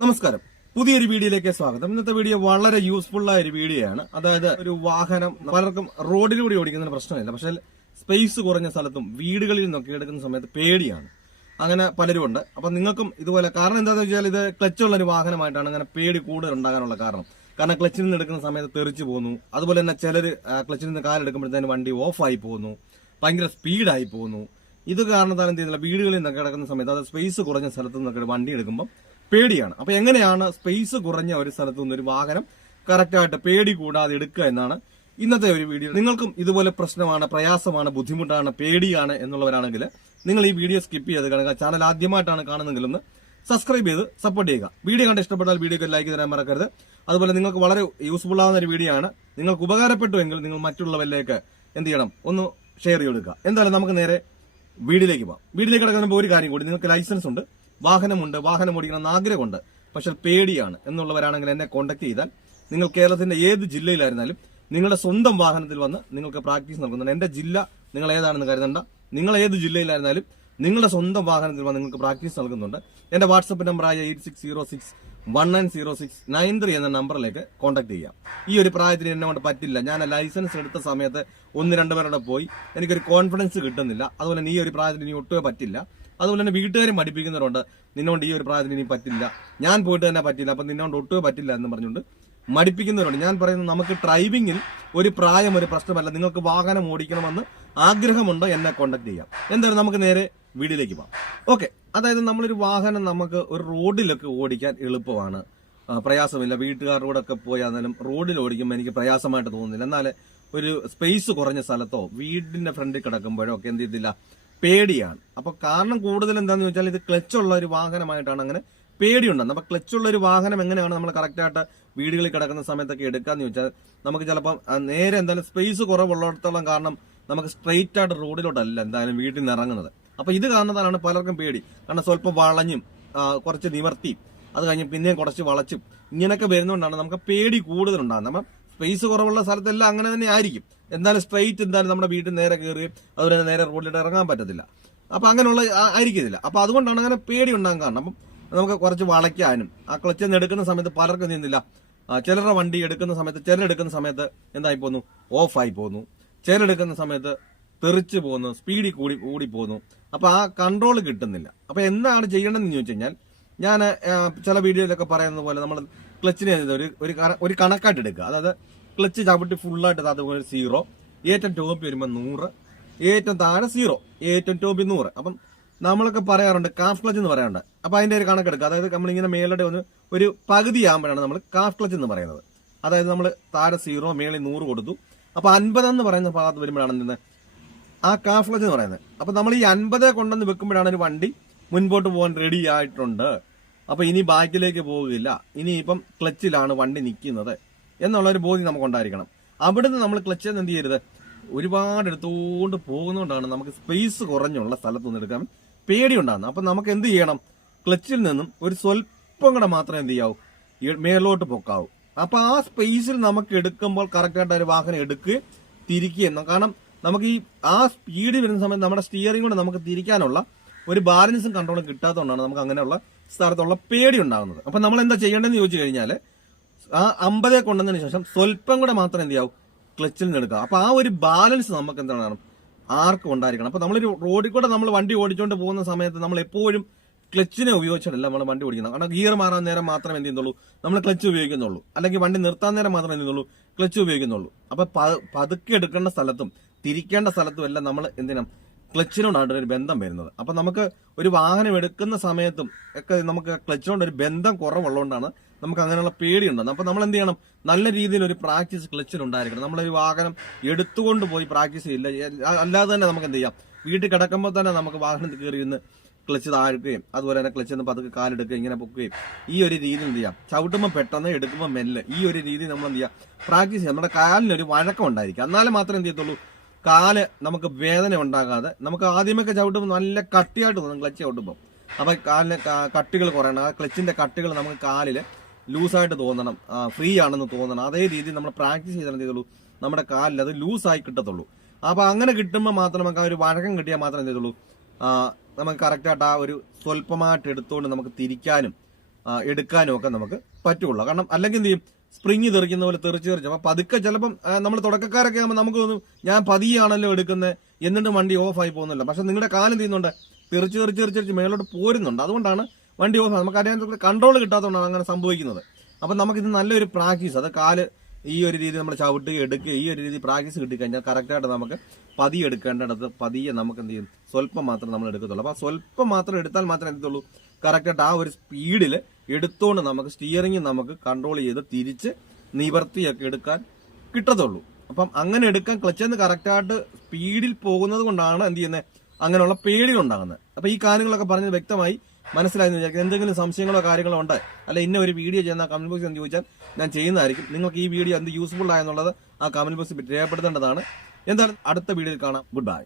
നമസ്കാരം. പുതിയൊരു വീഡിയോയിലേക്ക് സ്വാഗതം. ഇന്നത്തെ വീഡിയോ വളരെ യൂസ്ഫുൾ ആയ ഒരു വീഡിയോ ആണ്. അതായത് ഒരു വാഹനം പലർക്കും റോഡിലൂടെ ഓടിക്കുന്നതിന് പ്രശ്നമില്ല. പക്ഷേ സ്പേസ് കുറഞ്ഞ സ്ഥലത്തും വീടുകളിൽ നിന്നൊക്കെ എടുക്കുന്ന സമയത്ത് പേടിയാണ്. അങ്ങനെ പലരും ഉണ്ട്. അപ്പൊ നിങ്ങൾക്കും ഇതുപോലെ കാരണം എന്താണെന്ന് വെച്ചാൽ ഇത് ക്ലച്ചുള്ള ഒരു വാഹനമായിട്ടാണ് അങ്ങനെ പേടി കൂടുതൽ ഉണ്ടാകാനുള്ള കാരണം. കാരണം ക്ലച്ചിൽ നിന്ന് എടുക്കുന്ന സമയത്ത് തെറിച്ചു പോകുന്നു അതുപോലെ തന്നെ ചിലർ ക്ലച്ചിൽ നിന്ന് കാലെടുക്കുമ്പോഴത്തേന് വണ്ടി ഓഫായി പോകുന്നു ഭയങ്കര സ്പീഡായി പോകുന്നു ഇത് കാരണത്താൽ എന്ത് ചെയ്യുന്നില്ല വീടുകളിൽ നിന്നൊക്കെ കിടക്കുന്ന സമയത്ത് അത് സ്പേസ് കുറഞ്ഞ സ്ഥലത്ത് നിന്നൊക്കെ വണ്ടി എടുക്കുമ്പോൾ പേടിയാണ്. അപ്പൊ എങ്ങനെയാണ് സ്പേസ് കുറഞ്ഞ ഒരു സ്ഥലത്ത് നിന്ന് ഒരു വാഹനം കറക്റ്റായിട്ട് പേടി കൂടാതെ എടുക്കുക എന്നാണ് ഇന്നത്തെ ഒരു വീഡിയോ നിങ്ങൾക്കും ഇതുപോലെ പ്രശ്നമാണ് പ്രയാസമാണ് ബുദ്ധിമുട്ടാണ് പേടിയാണ് എന്നുള്ളവരാണെങ്കിൽ നിങ്ങൾ ഈ വീഡിയോ സ്കിപ്പ് ചെയ്ത് കാണുക. ചാനൽ ആദ്യമായിട്ടാണ് കാണുന്നെങ്കിൽ ഒന്ന് സബ്സ്ക്രൈബ് ചെയ്ത് സപ്പോർട്ട് ചെയ്യുക. വീഡിയോ കണ്ട് ഇഷ്ടപ്പെട്ടാൽ വീഡിയോക്ക് ലൈക്ക് തരാൻ മറക്കരുത്. അതുപോലെ നിങ്ങൾക്ക് വളരെ യൂസ്ഫുൾ ആവുന്ന ഒരു വീഡിയോ ആണ്. നിങ്ങൾക്ക് ഉപകാരപ്പെട്ടുവെങ്കിൽ നിങ്ങൾ മറ്റുള്ളവരിലേക്ക് എന്ത് ചെയ്യണം? ഒന്ന് ഷെയർ ചെയ്ത് കൊടുക്കുക എന്തായാലും നമുക്ക് നേരെ വീടിലേക്ക് പോവാം വീട്ടിലേക്ക് കിടക്കുന്ന ഒരു കാര്യം കൂടി. നിങ്ങൾക്ക് ലൈസൻസ് ഉണ്ട്. വാഹനമുണ്ട് വാഹനം ഓടിക്കണമെന്ന് ആഗ്രഹമുണ്ട്. പക്ഷെ പേടിയാണ്. എന്നുള്ളവരാണെങ്കിൽ എന്നെ കോൺടാക്ട് ചെയ്താൽ നിങ്ങൾ കേരളത്തിന്റെ ഏത് ജില്ലയിലായിരുന്നാലും നിങ്ങളുടെ സ്വന്തം വാഹനത്തിൽ വന്ന് നിങ്ങൾക്ക് പ്രാക്ടീസ് നൽകുന്നുണ്ട്. എന്റെ ജില്ല നിങ്ങൾ ഏതാണെന്ന് കരുതണ്ട. നിങ്ങൾ ഏത് ജില്ലയിലായിരുന്നാലും നിങ്ങളുടെ സ്വന്തം വാഹനത്തിൽ വന്ന് നിങ്ങൾക്ക് പ്രാക്ടീസ് നൽകുന്നുണ്ട്. എന്റെ വാട്സപ്പ് നമ്പറായ eight six zero six one nine zero six nine three എന്ന നമ്പറിലേക്ക് കോൺടാക്ട് ചെയ്യാം. ഈ ഒരു പ്രായത്തിന് എന്നെ കൊണ്ട് പറ്റില്ല. ഞാൻ ലൈസൻസ് എടുത്ത സമയത്ത് ഒന്ന് രണ്ട് പേരുടെ പോയി. എനിക്കൊരു കോൺഫിഡൻസ് കിട്ടുന്നില്ല. അതുപോലെ ഈ ഒരു പ്രായത്തിന് ഇനി ഒട്ടുമേ പറ്റില്ല. അതുപോലെ തന്നെ വീട്ടുകാരും പഠിപ്പിക്കുന്നവരുണ്ട്. നിന്നോണ്ട് ഈ ഒരു പ്രായത്തിന് ഇനി പറ്റില്ല. ഞാൻ പോയിട്ട് തന്നെ പറ്റില്ല. അപ്പം നിന്നോണ്ട് ഒട്ടുമേ പറ്റില്ല എന്ന് പറഞ്ഞുകൊണ്ട് മടിപ്പിക്കുന്നവരുണ്ട്. ഞാൻ പറയുന്നത് നമുക്ക് ഡ്രൈവിങ്ങിൽ ഒരു പ്രായം ഒരു പ്രശ്നമല്ല. നിങ്ങൾക്ക് വാഹനം ഓടിക്കണമെന്ന് ആഗ്രഹമുണ്ടോ? എന്നെ കോണ്ടാക്ട് ചെയ്യാം. എന്തായാലും നമുക്ക് നേരെ വീട്ടിലേക്ക് പോകാം. ഓക്കെ അതായത് നമ്മളൊരു വാഹനം നമുക്ക് ഒരു റോഡിലൊക്കെ ഓടിക്കാൻ എളുപ്പമാണ്. പ്രയാസമില്ല. വീട്ടുകാരുടെ ഒക്കെ പോയാലും റോഡിൽ ഓടിക്കുമ്പോൾ എനിക്ക് പ്രയാസമായിട്ട് തോന്നുന്നില്ല. എന്നാൽ ഒരു സ്പേസ് കുറഞ്ഞ സ്ഥലത്തോ വീടിന്റെ ഫ്രണ്ടിൽ കിടക്കുമ്പോഴോ ഒക്കെ എന്ത് ചെയ്തില്ല. പേടിയാണ്. അപ്പൊ കാരണം കൂടുതൽ എന്താണെന്ന് വെച്ചാൽ ഇത് ക്ലച്ച് ഉള്ള ഒരു വാഹനമായിട്ടാണ് അങ്ങനെ പേടിയുണ്ടെന്ന് അപ്പൊ ക്ലച്ചുള്ള ഒരു വാഹനം എങ്ങനെയാണ് നമ്മൾ കറക്റ്റായിട്ട് വീടുകളിൽ കിടക്കുന്ന സമയത്തൊക്കെ എടുക്കാന്ന് ചോദിച്ചാൽ നമുക്ക് ചിലപ്പോൾ നേരെ എന്തായാലും സ്പേസ് കുറവുള്ളിടത്തോളം കാരണം നമുക്ക് സ്ട്രെയിറ്റ് ആയിട്ട് റോഡിലോട്ടല്ല എന്തായാലും വീട്ടിൽ നിന്ന് ഇറങ്ങുന്നത്. അപ്പൊ ഇത് കാരണത്താലാണ് പലർക്കും പേടി. കാരണം സ്വല്പം വളഞ്ഞും കുറച്ച് നിവർത്തിയും. അത് കഴിഞ്ഞ് പിന്നെയും കുറച്ച് വളച്ചും. ഇങ്ങനെയൊക്കെ വരുന്നതുകൊണ്ടാണ് നമുക്ക് പേടി കൂടുതലുണ്ടാകുന്നത്. അപ്പം സ്പേസ് കുറവുള്ള സ്ഥലത്തെല്ലാം അങ്ങനെ തന്നെ ആയിരിക്കും. എന്തായാലും സ്ട്രെയിറ്റ് എന്തായാലും നമ്മുടെ വീട്ടിൽ നേരെ കയറി അതുപോലെ തന്നെ നേരെ റോഡിലോട്ട് ഇറങ്ങാൻ പറ്റത്തില്ല. അപ്പൊ അങ്ങനെയുള്ള ആയിരിക്കത്തില്ല. അപ്പൊ അതുകൊണ്ടാണ് അങ്ങനെ പേടി ഉണ്ടാകാൻ കാരണം. അപ്പം നമുക്ക് കുറച്ച് വളയ്ക്കാനും ആ ക്ലച്ച് എടുക്കുന്ന സമയത്ത് പലർക്കും നിന്നില്ല. ചിലരുടെ വണ്ടി എടുക്കുന്ന സമയത്ത് ചിലരെടുക്കുന്ന സമയത്ത് എന്തായി പോന്നു? ഓഫായി പോന്നു. ചിലരെടുക്കുന്ന സമയത്ത് തെറിച്ച് പോകുന്നു സ്പീഡിൽ കൂടി കൂടി പോകുന്നു അപ്പൊ ആ കൺട്രോൾ കിട്ടുന്നില്ല. അപ്പൊ എന്താണ് ചെയ്യേണ്ടതെന്ന് ചോദിച്ചു കഴിഞ്ഞാൽ ഞാൻ ചില വീഡിയോയിലൊക്കെ പറയുന്നത് പോലെ നമ്മൾ ക്ലച്ചിനെ ഒരു ഒരു ഒരു കണക്കായിട്ട് എടുക്കുക. അതായത് ക്ലച്ച് ചവിട്ടി ഫുള്ളായിട്ട് അതുപോലെ സീറോ ഏറ്റവും ടോപ്പ് വരുമ്പോൾ നൂറ് ഏറ്റവും താഴെ സീറോ ഏറ്റവും ടോപ്പിൽ നൂറ്. അപ്പം നമ്മളൊക്കെ പറയാറുണ്ട് കാഫ് ക്ലച്ച് എന്ന് പറയാറുണ്ട്. അപ്പോൾ അതിന്റെ ഒരു കണക്കെടുക്കുക. അതായത് നമ്മളിങ്ങനെ മേലോട്ട് ഒന്ന് ഒരു പകുതി ആകുമ്പോഴാണ് നമ്മൾ കാഫ് ക്ലച്ച് എന്ന് പറയുന്നത്. അതായത് നമ്മൾ താഴെ സീറോ മേളിൽ നൂറ് കൊടുത്തു. അപ്പോൾ അൻപത് എന്ന് പറയുന്ന ഭാഗത്ത് വരുമ്പോഴാണ് എന്തെന്ന്? ആ കാഫ് ക്ലച്ച് എന്ന് പറയുന്നത്. അപ്പോൾ നമ്മൾ ഈ അൻപത് കൊണ്ടുവന്ന് വെക്കുമ്പോഴാണ് ഒരു വണ്ടി മുൻപോട്ട് പോകാൻ റെഡി ആയിട്ടുണ്ട്. അപ്പൊ ഇനി ബാക്കിലേക്ക് പോവുകയില്ല. ഇനി ഇപ്പം ക്ലച്ചിലാണ് വണ്ടി നിൽക്കുന്നത് എന്നുള്ള ഒരു ബോധ്യം നമുക്ക് ഉണ്ടായിരിക്കണം അവിടുന്ന് നമ്മൾ ക്ലച്ച് എന്ത് ചെയ്യരുത്? ഒരുപാട് എടുത്തുകൊണ്ട് പോകുന്നതുകൊണ്ടാണ് നമുക്ക് സ്പേസ് കുറഞ്ഞുള്ള സ്ഥലത്ത് നിന്ന് എടുക്കാൻ പേടിയുണ്ടാകുന്നത്. അപ്പൊ നമുക്ക് എന്ത് ചെയ്യണം? ക്ലച്ചിൽ നിന്നും ഒരു സ്വല്പം കൂടെ മാത്രമേ എന്ത് ചെയ്യാവൂ? മേലോട്ട് പൊക്കാവൂ. അപ്പൊ ആ സ്പേസിൽ നമുക്ക് എടുക്കുമ്പോൾ കറക്റ്റായിട്ട് ഒരു വാഹനം എടുക്കുകയും തിരിക്കുകയും കാരണം നമുക്ക് ഈ ആ സ്പീഡ് വരുന്ന സമയത്ത് നമ്മുടെ സ്റ്റിയറിംഗ് കൊണ്ട് നമുക്ക് തിരിക്കാനുള്ള ഒരു ബാലൻസും കൺട്രോളും കിട്ടാത്തതുകൊണ്ടാണ് നമുക്ക് അങ്ങനെയുള്ള സ്ഥലത്തുള്ള പേടി ഉണ്ടാകുന്നത് അപ്പൊ നമ്മൾ എന്താ ചെയ്യേണ്ടതെന്ന് ചോദിച്ചു കഴിഞ്ഞാൽ ആ അമ്പതേ കൊണ്ടുവന്നതിന് ശേഷം സ്വല്പം കൂടെ മാത്രം എന്ത് ചെയ്യാവും? ക്ലച്ചിൽ നിന്ന് എടുക്കുക. അപ്പൊ ആ ഒരു ബാലൻസ് നമുക്ക് എന്താണ് ആർക്കും ഉണ്ടായിരിക്കണം. അപ്പൊ നമ്മളൊരു റോഡിൽ കൂടെ നമ്മൾ വണ്ടി ഓടിച്ചുകൊണ്ട് പോകുന്ന സമയത്ത് നമ്മൾ എപ്പോഴും ക്ലച്ചിനെ ഉപയോഗിച്ചിട്ടല്ല നമ്മൾ വണ്ടി ഓടിക്കുന്നത്. കാരണം ഗിയർ മാറാൻ നേരം മാത്രമേ എന്ത് ചെയ്യുന്നുള്ളൂ? നമ്മൾ ക്ലച്ച് ഉപയോഗിക്കുന്നുള്ളൂ. അല്ലെങ്കിൽ വണ്ടി നിർത്താൻ നേരം മാത്രമേ എന്ത് ചെയ്യുന്നുള്ളൂ? ക്ലച്ച് ഉപയോഗിക്കുന്നുള്ളൂ. അപ്പൊ പതുക്കെ എടുക്കേണ്ട സ്ഥലത്തും തിരിക്കേണ്ട സ്ഥലത്തും എല്ലാം നമ്മൾ എന്തിനാ ക്ലച്ചിനോടാണ് ഒരു ബന്ധം വരുന്നത്. അപ്പൊ നമുക്ക് ഒരു വാഹനം എടുക്കുന്ന സമയത്തും ഒക്കെ നമുക്ക് ക്ലച്ചിനോട് ഒരു ബന്ധം കുറവുള്ളതുകൊണ്ടാണ് നമുക്ക് അങ്ങനെയുള്ള പേടിയുണ്ടാകുന്നത്. അപ്പൊ നമ്മൾ എന്ത് ചെയ്യണം? നല്ല രീതിയിൽ ഒരു പ്രാക്ടീസ് ക്ലച്ചിൽ ഉണ്ടായിരിക്കണം. നമ്മളൊരു വാഹനം എടുത്തുകൊണ്ട് പോയി പ്രാക്ടീസ് ചെയ്യില്ല. അല്ലാതെ തന്നെ നമുക്ക് എന്ത് ചെയ്യാം? വീട്ടിൽ കിടക്കുമ്പോൾ തന്നെ നമുക്ക് വാഹനത്തിൽ കയറി ഇരുന്ന് ക്ലച്ച് താഴ്ക്കുകയും അതുപോലെ തന്നെ ക്ലച്ച് നിന്ന് പതുക്കെ കാലെടുക്കുകയും ഇങ്ങനെ പൊക്കുകയും ഈ ഒരു രീതി എന്ത് ചെയ്യാം? ചവിട്ടുമ്പോൾ പെട്ടെന്ന് എടുക്കുമ്പോൾ മെല്ലെ ഈ ഒരു രീതി നമ്മൾ എന്ത് ചെയ്യാം? പ്രാക്ടീസ് ചെയ്യാം. നമ്മുടെ കാലിനൊരു വഴക്കം ഉണ്ടായിരിക്കും. എന്നാലും മാത്രമേ എന്ത് ചെയ്യത്തുള്ളൂ? കാൽ നമുക്ക് വേദന ഉണ്ടാകാതെ നമുക്ക് ആദ്യമൊക്കെ ചവിട്ടുമ്പോൾ നല്ല കട്ടിയായിട്ട് തോന്നും ക്ലച്ച് ചവിട്ടുമ്പോൾ അപ്പം കാലിന് കട്ടികൾ കുറയണം. ആ ക്ലച്ചിന്റെ കട്ടികൾ നമുക്ക് കാലിൽ ലൂസായിട്ട് തോന്നണം. ഫ്രീ ആണെന്ന് തോന്നണം. അതേ രീതിയിൽ നമ്മൾ പ്രാക്ടീസ് ചെയ്താൽ ചെയ്തുള്ളൂ? നമ്മുടെ കാലിൽ അത് ലൂസായി കിട്ടത്തുള്ളൂ. അപ്പോൾ അങ്ങനെ കിട്ടുമ്പോൾ മാത്രം നമുക്ക് ആ ഒരു വഴക്കം കിട്ടിയാൽ മാത്രമേ ചെയ്തുള്ളൂ? നമുക്ക് കറക്റ്റായിട്ട് ആ ഒരു സ്വല്പമായിട്ട് എടുത്തുകൊണ്ട് നമുക്ക് തിരിക്കാനും എടുക്കാനും ഒക്കെ നമുക്ക് പറ്റുള്ളൂ. കാരണം അല്ലെങ്കിൽ എന്ത് ചെയ്യും? സ്പ്രിങ് തെറിക്കുന്ന പോലെ തെറിച്ച് തെറിച്ച്. അപ്പൊ പതുക്കെ ചിലപ്പം നമ്മൾ തുടക്കക്കാരൊക്കെ ആകുമ്പോൾ നമുക്ക് തോന്നും ഞാൻ പതിയാണല്ലോ എടുക്കുന്നത് എന്നിട്ട് വണ്ടി ഓഫ് ആയി പോകുന്നില്ല. പക്ഷെ നിങ്ങളുടെ കാലം ചെയ്യുന്നുണ്ട്? തെറിച്ച് തെറിച്ച് തെറിച്ച് മേലോട്ട് പോരുന്നുണ്ട്. അതുകൊണ്ടാണ് വണ്ടി ഓഫ് നമുക്ക് അറിയാൻ കൺട്രോൾ കിട്ടാത്തതുകൊണ്ടാണ് അങ്ങനെ സംഭവിക്കുന്നത്. അപ്പം നമുക്കിത് നല്ലൊരു പ്രാക്ടീസ് അത് കാൽ ഈ ഒരു രീതി നമ്മൾ ചവിട്ടുക എടുക്കുക ഈ ഒരു രീതി പ്രാക്ടീസ് കിട്ടിക്കഴിഞ്ഞാൽ കറക്റ്റായിട്ട് നമുക്ക് പതിയെ എടുക്കേണ്ടത് പതിയെ നമുക്ക് എന്ത് ചെയ്യും? സ്വല്പം മാത്രം നമ്മൾ എടുക്കത്തുള്ളൂ. അപ്പം ആ സ്വല്പം മാത്രം എടുത്താൽ മാത്രമേ എന്തുള്ളൂ? കറക്റ്റായിട്ട് ആ ഒരു സ്പീഡിൽ എടുത്തുകൊണ്ട് നമുക്ക് സ്റ്റിയറിംഗ് നമുക്ക് കൺട്രോൾ ചെയ്ത് തിരിച്ച് നിവർത്തിയൊക്കെ എടുക്കാൻ കിട്ടത്തുള്ളൂ. അപ്പം അങ്ങനെ എടുക്കാൻ ക്ലച്ച് എന്ന് കറക്റ്റായിട്ട് സ്പീഡിൽ പോകുന്നത് കൊണ്ടാണ് എന്ത് ചെയ്യുന്നത് അങ്ങനെയുള്ള പേടികൾ ഉണ്ടാകുന്നത്. അപ്പൊ ഈ കാര്യങ്ങളൊക്കെ പറഞ്ഞത് വ്യക്തമായി മനസ്സിലായെന്ന് വിചാരിക്കും എന്തെങ്കിലും സംശയങ്ങളോ കാര്യങ്ങളോ ഉണ്ട് അല്ല ഇന്ന ഒരു വീഡിയോ ചെയ്യുന്ന കമന്റ് ബോക്സിൽ എന്ന് ചോദിച്ചാൽ ഞാൻ ചെയ്യുന്നതായിരിക്കും. നിങ്ങൾക്ക് ഈ വീഡിയോ എന്ത് യൂസ്ഫുൾ ആയെന്നുള്ളത് ആ കമന്റ് ബോക്സിൽ രേഖപ്പെടുത്തേണ്ടതാണ്. എന്താണ്? അടുത്ത വീഡിയോയിൽ കാണാം. Good bye